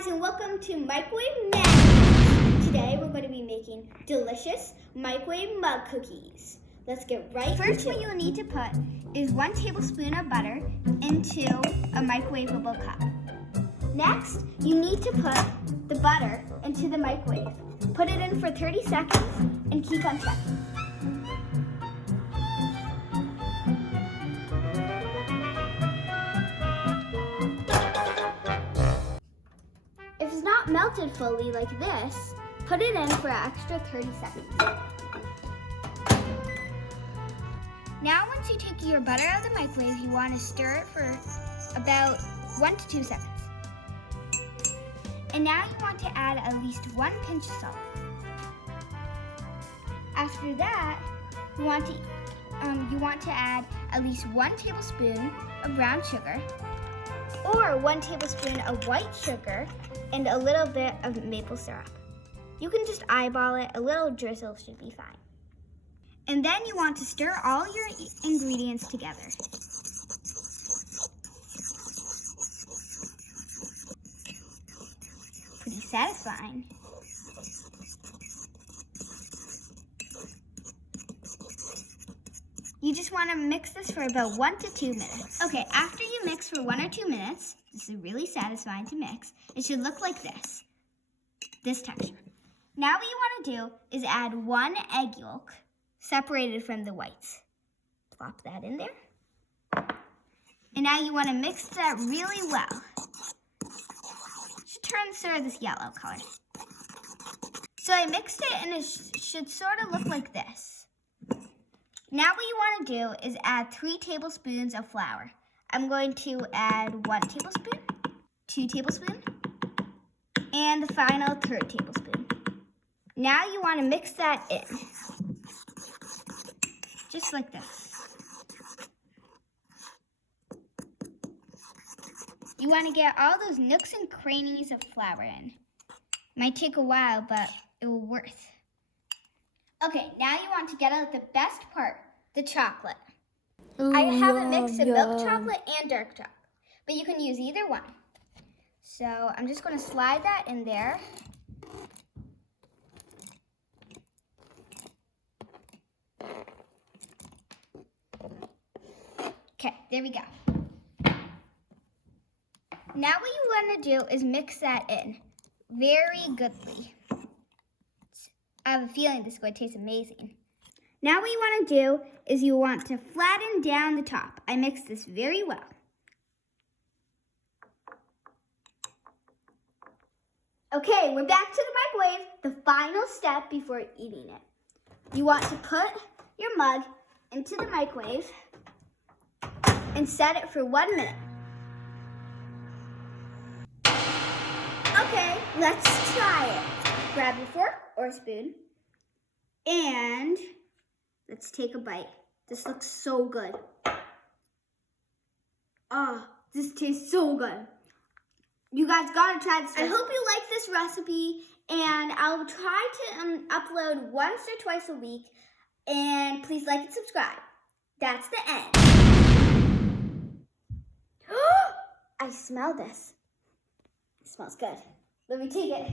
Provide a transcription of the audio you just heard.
guys, and welcome to Microwave Mug. Today we're going to be making delicious microwave mug cookies. Let's get right into it. First, what you'll need to put is 1 tablespoon of butter into a microwavable cup. Next, you need to put the butter into the microwave. Put it in for 30 seconds and keep on checking. If it's not melted fully like this, put it in for an extra 30 seconds. Now once you take your butter out of the microwave, you want to stir it for about 1 to 2 seconds. And now you want to add at least 1 pinch of salt. After that, you want to add at least 1 tablespoon of brown sugar or 1 tablespoon of white sugar and a little bit of maple syrup. You can just eyeball it, a little drizzle should be fine. And then you want to stir all your ingredients together. Pretty satisfying. You just want to mix this for about 1 to 2 minutes. Okay, after you mix for 1 or 2 minutes, this is really satisfying to mix. It should look like this texture. Now what you want to do is add 1 egg yolk separated from the whites. Plop that in there. And now you want to mix that really well. Should turn sort of this yellow color. So I mixed it and it should sort of look like this. Now what you want to do is add 3 tablespoons of flour. I'm going to add 1 tablespoon, 2 tablespoons, and the final 3rd tablespoon. Now you want to mix that in, just like this. You want to get all those nooks and crannies of flour in. Might take a while, but it will worth. Okay, now you want to get out the best part, the chocolate. Ooh, I have a mix of milk chocolate and dark chocolate, but you can use either one. So I'm just going to slide that in there. Okay, there we go. Now what you want to do is mix that in very goodly. I have a feeling this is going to taste amazing. Now what you want to do is you want to flatten down the top. I mixed this very well. Okay, we're back to the microwave, the final step before eating it. You want to put your mug into the microwave and set it for 1 minute. Okay, let's try it. Grab your fork or a spoon and let's take a bite. This looks so good. Oh, this tastes so good. You guys gotta try this recipe. I hope you like this recipe, and I'll try to upload once or twice a week. And please like and subscribe. That's the end. I smell this. It smells good. Let me take it.